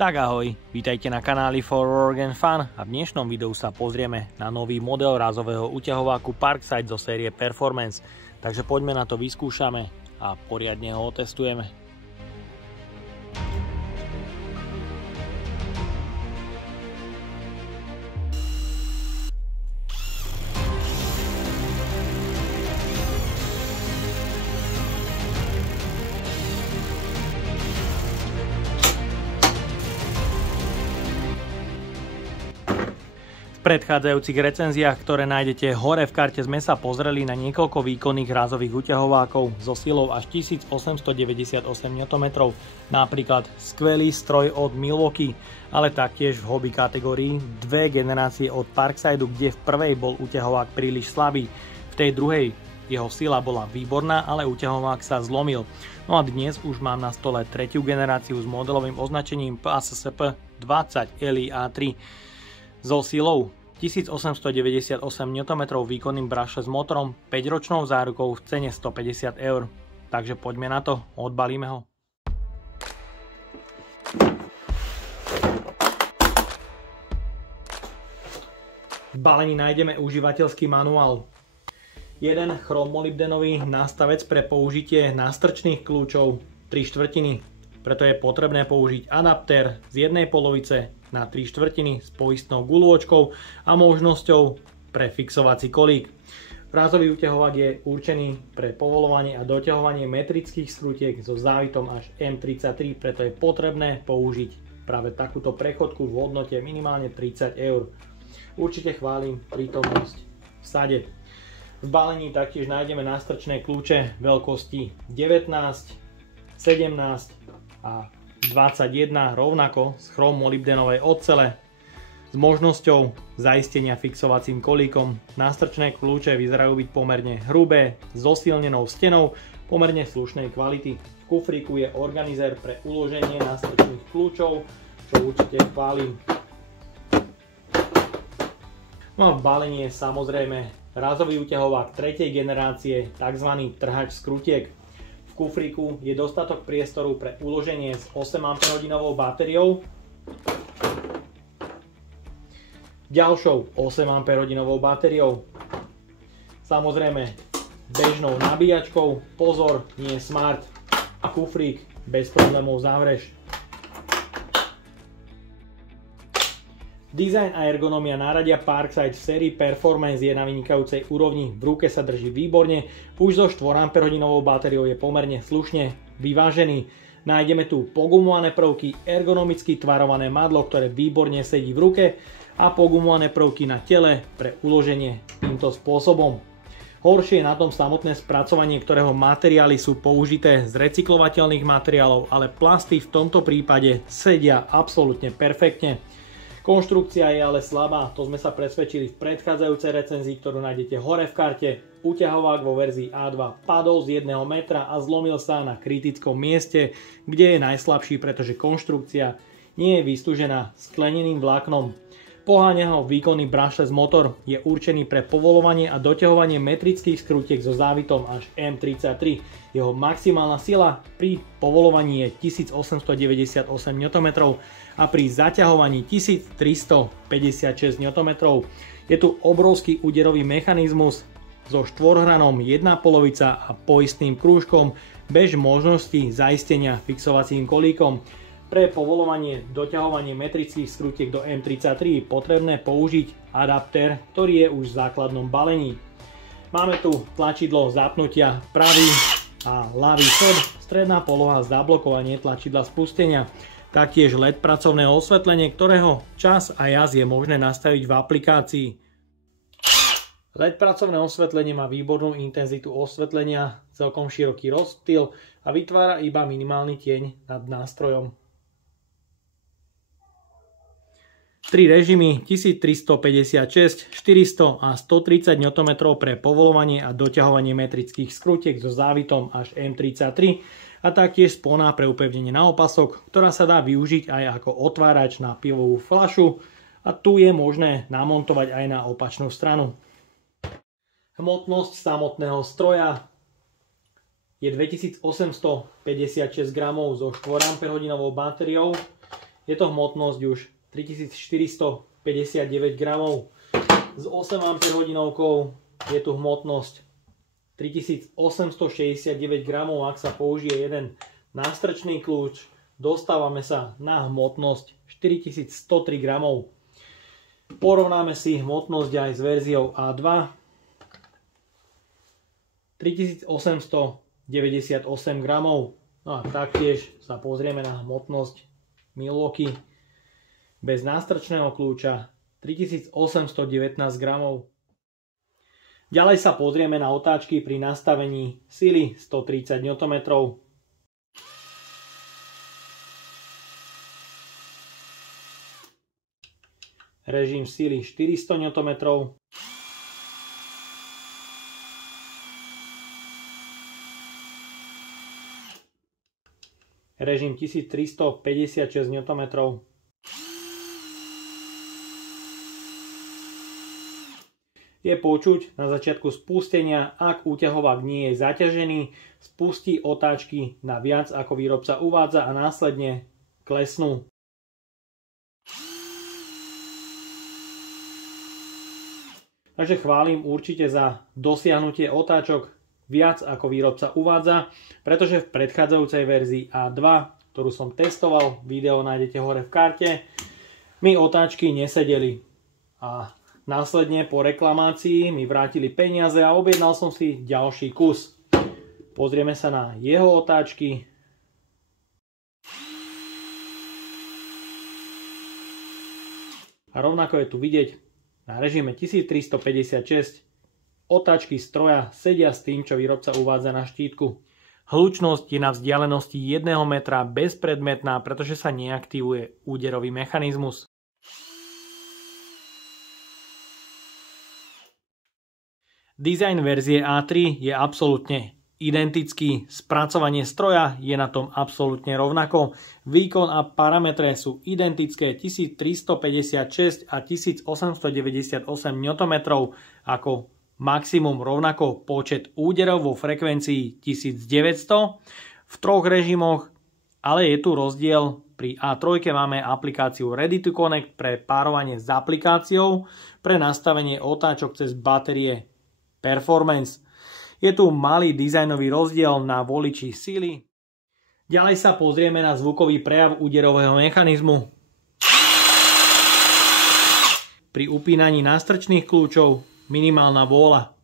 Tak ahoj, vítajte na kanáli For Work and Fun a v dnešnom videu sa pozrieme na nový model rázového úťahováku Parkside zo série Performance. Takže poďme na to, vyskúšame a poriadne ho otestujeme. V predchádzajúcich recenziách, ktoré nájdete hore v karte, sme sa pozreli na niekoľko výkonných rázových úťahovákov so silou až 1898 Nm, napríklad skvelý stroj od Milwaukee, ale taktiež v hobby kategórii dve generácie od Parksideu, kde v prvej bol úťahovák príliš slabý, v tej druhej jeho sila bola výborná, ale úťahovák sa zlomil. No a dnes už mám na stole tretiu generáciu s modelovým označením PASSP 20 LIA3 so silou 1898 Nm, výkonným brushless motorom, 5-ročnou zárukou v cene 150 €. Takže poďme na to, odbalíme ho. V balení nájdeme užívateľský manuál. Jeden chromolybdenový nástavec pre použitie nástrčných kľúčov 3/4, preto je potrebné použiť adaptér z jednej polovice na 3/4 s poistnou guľôčkou a možnosťou pre fixovací kolík. Rázový úťahovák je určený pre povoľovanie a doťahovanie metrických skrutiek so závitom až M33, preto je potrebné použiť práve takúto prechodku v hodnote minimálne 30 €. Určite chválim prítomnosť v sade. V balení taktiež nájdeme nástrčné kľúče veľkosti 19, 17 a 21, rovnako z chromolybdenovej ocele s možnosťou zaistenia fixovacím kolíkom. Nástrčné kľúče vyzerajú byť pomerne hrubé, s zosilnenou stenou, pomerne slušnej kvality. V kufríku je organizér pre uloženie nástrčných kľúčov, čo určite chválim. No a v balení je samozrejme rázový úťahovák tretej generácie, tzv. Trhač skrutiek. V kufríku je dostatok priestoru pre uloženie s 8 Ah batériou, ďalšou 8 Ah batériou, samozrejme bežnou nabíjačkou, pozor, nie smart, a kufrík bez problémov zavrieš. Dizajn a ergonómia náradia Parkside v sérii Performance je na vynikajúcej úrovni, v ruke sa drží výborne, už so 4 Ah batériou je pomerne slušne vyvážený. Nájdeme tu pogumované prvky, ergonomicky tvarované madlo, ktoré výborne sedí v ruke, a pogumované prvky na tele pre uloženie týmto spôsobom. Horšie je na tom samotné spracovanie, ktorého materiály sú použité z recyklovateľných materiálov, ale plasty v tomto prípade sedia absolútne perfektne. Konštrukcia je ale slabá, to sme sa presvedčili v predchádzajúcej recenzii, ktorú nájdete hore v karte. Úťahovák vo verzii A2 padol z 1 metra a zlomil sa na kritickom mieste, kde je najslabší, pretože konštrukcia nie je vystúžená skleneným vláknom. Poháňa ho výkonný brushless motor, je určený pre povoľovanie a doťahovanie metrických skrutiek so závitom až M33. Jeho maximálna sila pri povoľovaní je 1898 Nm a pri zaťahovaní 1356 Nm. Je tu obrovský úderový mechanizmus so štvorhranom 1 polovica a poistným krúžkom bez možnosti zaistenia fixovacím kolíkom. Pre povoľovanie doťahovanie metrických skrutiek do M33 je potrebné použiť adaptér, ktorý je už v základnom balení. Máme tu tlačidlo zapnutia pravý a ľavý chod, stredná poloha zablokovanie tlačidla spustenia, taktiež LED pracovné osvetlenie, ktorého čas a jas je možné nastaviť v aplikácii. LED pracovné osvetlenie má výbornú intenzitu osvetlenia, celkom široký rozptyl a vytvára iba minimálny tieň nad nástrojom. 3 režimy 1356, 400 a 130 Nm pre povoľovanie a doťahovanie metrických skrutiek so závitom až M33 a taktiež spona pre upevnenie na opasok, ktorá sa dá využiť aj ako otvárač na pivovú fľašu, a tu je možné namontovať aj na opačnú stranu. Hmotnosť samotného stroja je 2856 gramov so 4 Ah batériou. Je to hmotnosť už 3459 gramov. S 8 Ah je tu hmotnosť 3869 gramov. Ak sa použije jeden nástrčný kľúč, dostávame sa na hmotnosť 4103 gramov. Porovnáme si hmotnosť aj s verziou A2. 3898 gramov. No a taktiež sa pozrieme na hmotnosť Milwaukee bez nástrčného kľúča 3819 gramov. Ďalej sa pozrieme na otáčky pri nastavení sily 130 Nm. Režim sily 400 Nm. Režim 1356 Nm. Je počuť na začiatku spustenia, ak úťahovák nie je zaťažený, spustí otáčky na viac ako výrobca uvádza a následne klesnú. Takže chválim určite za dosiahnutie otáčok viac ako výrobca uvádza, pretože v predchádzajúcej verzii A2, ktorú som testoval, video nájdete hore v karte, mi otáčky nesedeli. A následne po reklamácii mi vrátili peniaze a objednal som si ďalší kus. Pozrieme sa na jeho otáčky. A rovnako je tu vidieť na režime 1356 otáčky stroja sedia s tým, čo výrobca uvádza na štítku. Hlučnosť je na vzdialenosti 1 metra bezpredmetná, pretože sa neaktivuje úderový mechanizmus. Dizajn verzie A3 je absolútne identický, spracovanie stroja je na tom absolútne rovnako, výkon a parametre sú identické 1356 a 1898 Nm ako maximum, rovnako počet úderov vo frekvencii 1900 v troch režimoch, ale je tu rozdiel. Pri A3 máme aplikáciu Ready to Connect pre párovanie s aplikáciou pre nastavenie otáčok cez batérie Performance. Je tu malý dizajnový rozdiel na voliči síly. Ďalej sa pozrieme na zvukový prejav úderového mechanizmu. Pri upínaní nástrčných kľúčov minimálna vôľa.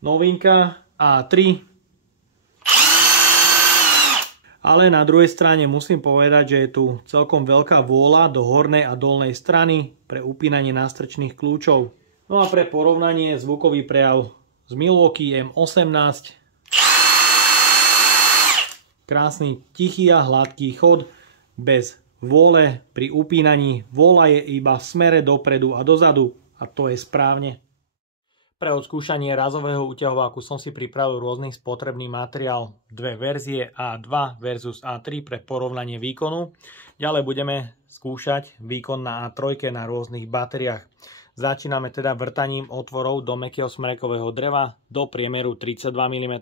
Novinka A3. Ale na druhej strane musím povedať, že je tu celkom veľká vôľa do hornej a dolnej strany pre upínanie nástrčných kľúčov. No a pre porovnanie zvukový prejav z Milwaukee M18. Krásny, tichý a hladký chod bez vôle. Pri upínaní vôľa je iba v smere dopredu a dozadu a to je správne. Pre odskúšanie razového úťahováku som si pripravil rôzny spotrebný materiál, dve verzie A2 versus A3 pre porovnanie výkonu. Ďalej budeme skúšať výkon na A3 na rôznych batériách. Začíname teda vrtaním otvorov do mäkkého smrekového dreva do priemeru 32 mm.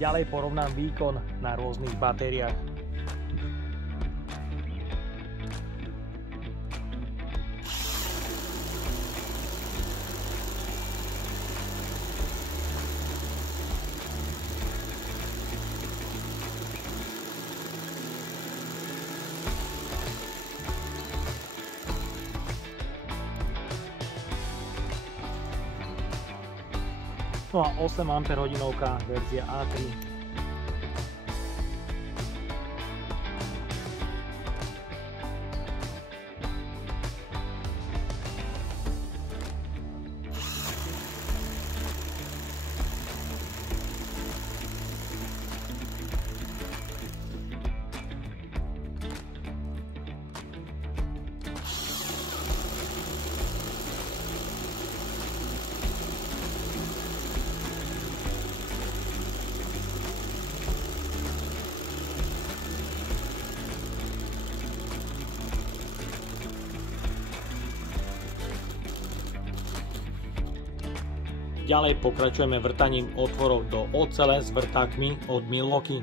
Ďalej porovnám výkon na rôznych batériách. No a 8 Ah verzia A3. Ďalej pokračujeme vrtaním otvorov do ocele s vrtákmi od Milwaukee.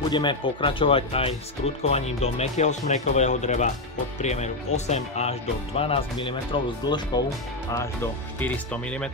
Budeme pokračovať aj s krutkovaním do mäkkého smrekového dreva od priemeru 8 až do 12 mm s dĺžkou až do 400 mm.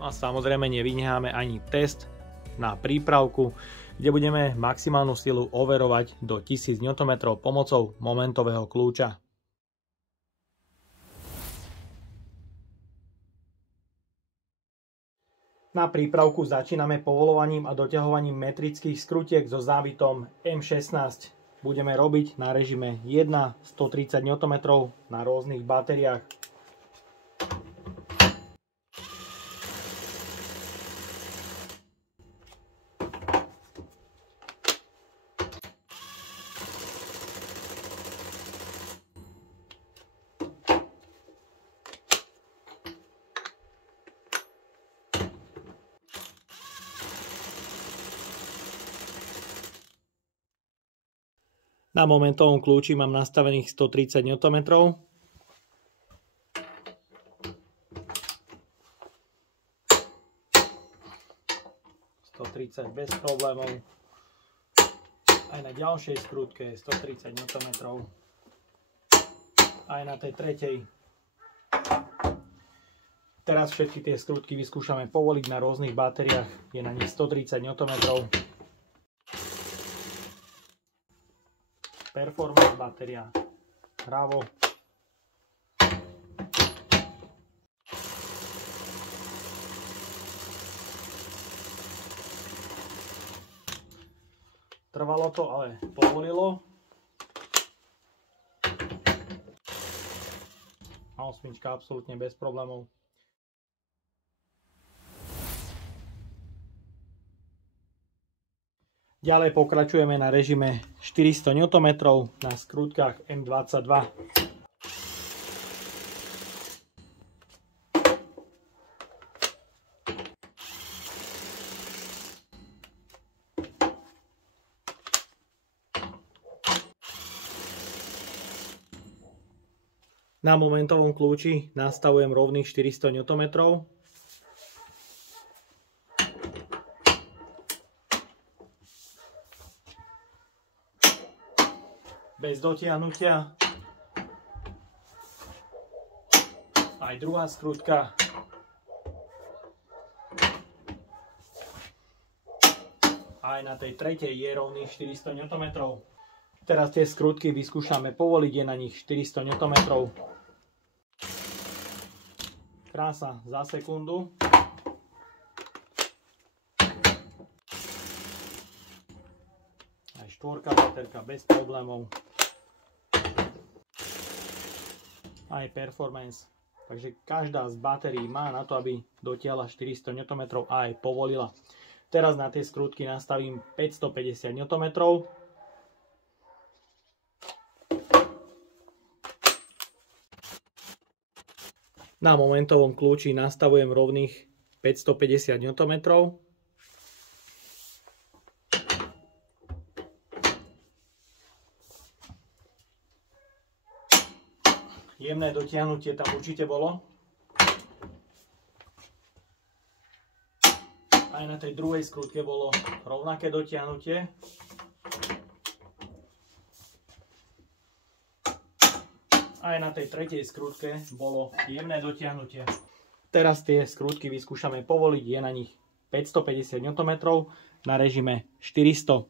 A samozrejme nevynecháme ani test na prípravku, kde budeme maximálnu silu overovať do 1000 Nm pomocou momentového kľúča. Na prípravku začíname povoľovaním a doťahovaním metrických skrutiek so závitom M16. Budeme robiť na režime 1 130 Nm na rôznych batériách. Na momentovom kľúči mám nastavených 130 Nm. 130 bez problémov. Aj na ďalšej skrutke 130 Nm. Aj na tej tretej. Teraz všetky tie skrutky vyskúšame povoliť na rôznych batériách. Je na nich 130 Nm. Performance batéria hravo. Trvalo to, ale povolilo. A osmička absolútne bez problémov. Ďalej pokračujeme na režime 400 Nm na skrutkách M22. Na momentovom kľúči nastavujem rovných 400 Nm. Bez dotiahnutia. Aj druhá skrutka. Aj na tej tretej je rovných 400 Nm. Teraz tie skrutky vyskúšame povoliť, je na nich 400 Nm. Krása za sekundu. Aj štvorka baterka bez problémov. Aj performance. Takže každá z batérií má na to, aby dotiahla 400 Nm a aj povolila. Teraz na tie skrutky nastavím 550 Nm. Na momentovom kľúči nastavujem rovných 550 Nm. Jemné dotiahnutie tam určite bolo. Aj na tej druhej skrutke bolo rovnaké dotiahnutie. Aj na tej tretej skrutke bolo jemné dotiahnutie. Teraz tie skrutky vyskúšame povoliť, je na nich 550 Nm na režime 400.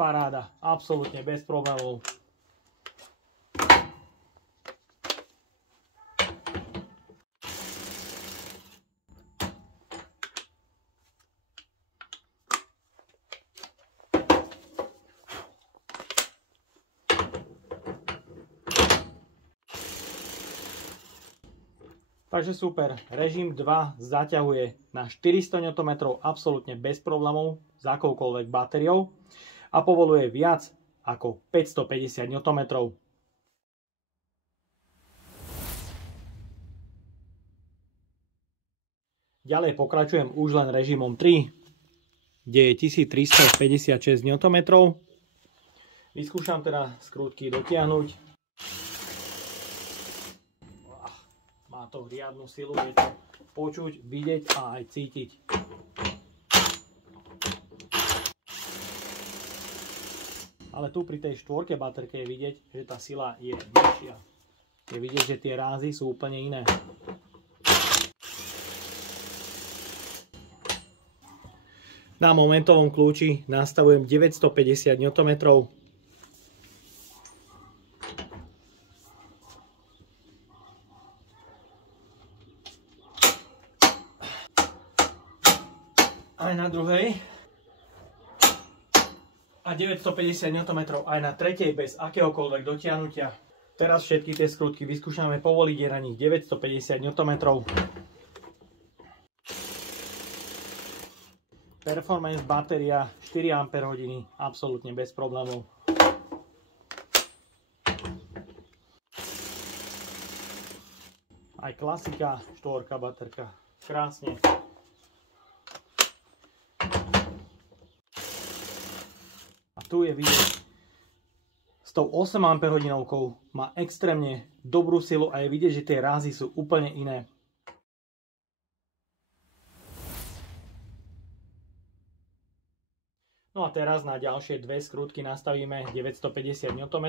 Paráda, absolútne bez problémov. Takže super, režim 2 zaťahuje na 400 Nm absolútne bez problémov s akoukoľvek batériou a povoluje viac ako 550 Nm. Ďalej pokračujem už len režimom 3, kde je 1356 Nm. Vyskúšam teda skrutky dotiahnuť. Má to riadnu silu, je to počuť, vidieť a aj cítiť. Ale tu pri tej štvorke baterke je vidieť, že tá sila je vyššia. Je vidieť, že tie rázy sú úplne iné. Na momentovom kľúči nastavujem 950 Nm. Aj na druhej. A 950 Nm aj na tretej bez akéhokoľvek dotiahnutia. Teraz všetky tie skrutky vyskúšame povoliť, je na nich 950 Nm. Performance batéria 4 Ah, absolútne bez problémov. Aj klasika, štvorka baterka, krásne. A tu je vidieť, s tou 8 Ah má extrémne dobrú silu a je vidieť, že tie rázy sú úplne iné. No a teraz na ďalšie dve skrutky nastavíme 950 Nm.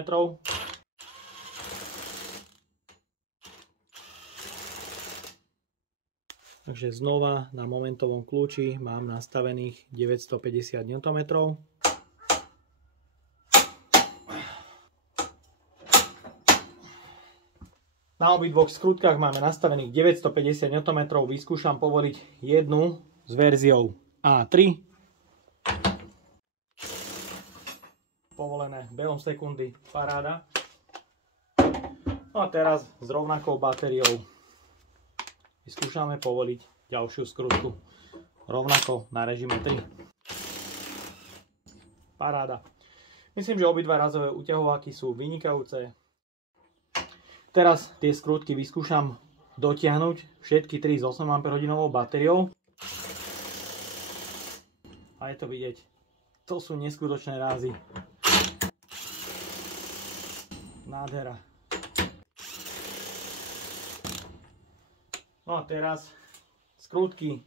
Takže znova na momentovom kľúči mám nastavených 950 Nm. Na obidvoch skrutkách máme nastavených 950 Nm, vyskúšam povoliť jednu s verziou A3. Povolené behom sekundy, paráda. No a teraz s rovnakou batériou vyskúšame povoliť ďalšiu skrutku. Rovnako na režime 3. Paráda. Myslím, že obidva razové uťahováky sú vynikajúce. Teraz tie skrutky vyskúšam dotiahnuť všetky 3 s 8 Ah batériou. A je to vidieť. To sú neskutočné rázy. Nádhera. No a teraz skrutky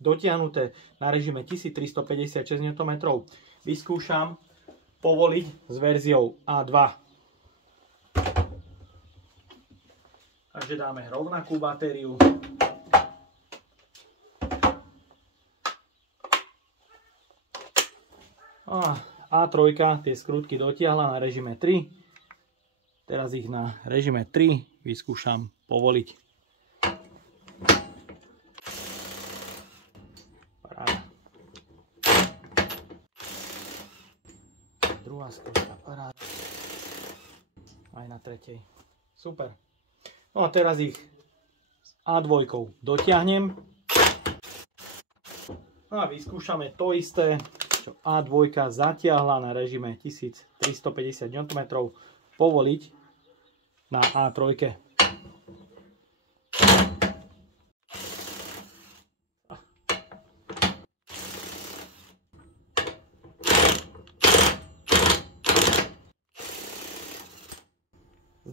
dotiahnuté na režime 1356 Nm vyskúšam povoliť s verziou A2. Takže dáme rovnakú batériu. A A3 tie skrutky dotiahla na režime 3. Teraz ich na režime 3 vyskúšam povoliť. Paráda. Druhá skrutka, paráda. Aj na tretej. Super. No a teraz ich s A2 dotiahnem. No a vyskúšame to isté, čo A2 zatiahla na režime 1350 Nm povoliť na A3.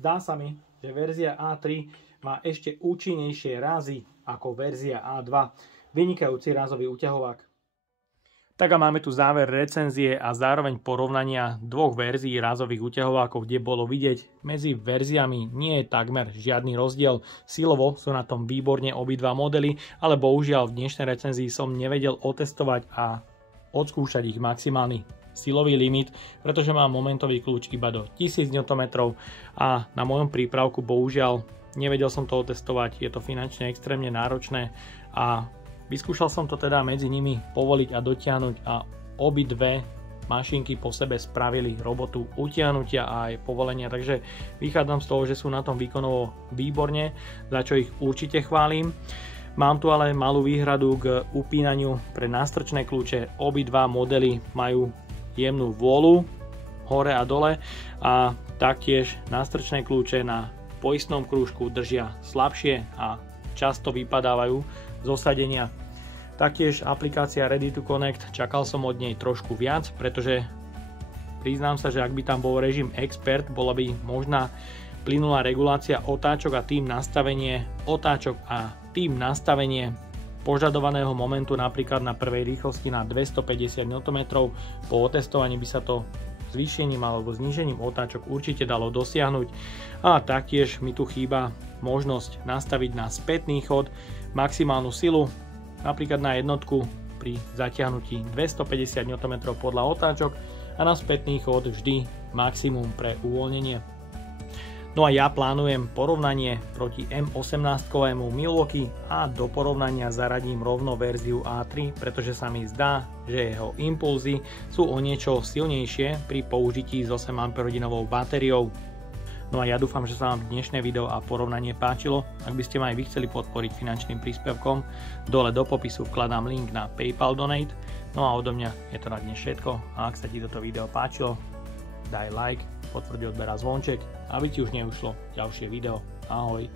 Zdá sa mi, že verzia A3 má ešte účinnejšie rázy ako verzia A2. Vynikajúci rázový uťahovák. Tak a máme tu záver recenzie a zároveň porovnania dvoch verzií rázových uťahovákov, kde bolo vidieť, medzi verziami nie je takmer žiadny rozdiel. Silovo sú na tom výborne obidva modely, ale bohužiaľ v dnešnej recenzii som nevedel otestovať a odskúšať ich maximálny silový limit, pretože mám momentový kľúč iba do 1000 Nm a na mojom prípravku bohužiaľ nevedel som to otestovať, je to finančne extrémne náročné a vyskúšal som to teda medzi nimi povoliť a dotiahnuť a obidve mašinky po sebe spravili robotu utiahnutia a aj povolenia, takže vychádzam z toho, že sú na tom výkonovo výborne, za čo ich určite chválim. Mám tu ale malú výhradu k upínaniu pre nástrčné kľúče. Obidva modely majú jemnú vôľu hore a dole a taktiež nástrčné kľúče na poistnom krúžku držia slabšie a často vypadávajú z osadenia. Taktiež aplikácia Ready to Connect, čakal som od nej trošku viac, pretože priznám sa, že ak by tam bol režim Expert, bola by možná plynulá regulácia otáčok a tým nastavenie otáčok a tým nastavenie požadovaného momentu napríklad na prvej rýchlosti na 250 Nm. Po otestovaní by sa to zvýšením alebo znížením otáčok určite dalo dosiahnuť. A taktiež mi tu chýba možnosť nastaviť na spätný chod maximálnu silu, napríklad na jednotku pri zatiahnutí 250 Nm podľa otáčok a na spätný chod vždy maximum pre uvoľnenie. No a ja plánujem porovnanie proti M18-kovému Milwaukee a do porovnania zaradím rovno verziu A3, pretože sa mi zdá, že jeho impulzy sú o niečo silnejšie pri použití s 8 Ah batériou. No a ja dúfam, že sa vám dnešné video a porovnanie páčilo. Ak by ste ma aj vy chceli podporiť finančným príspevkom, dole do popisu vkladám link na PayPal Donate. No a odo mňa je to na dnes všetko a ak sa ti toto video páčilo, daj like, potvrdí odber a zvonček, aby ti už neušlo ďalšie video. Ahoj.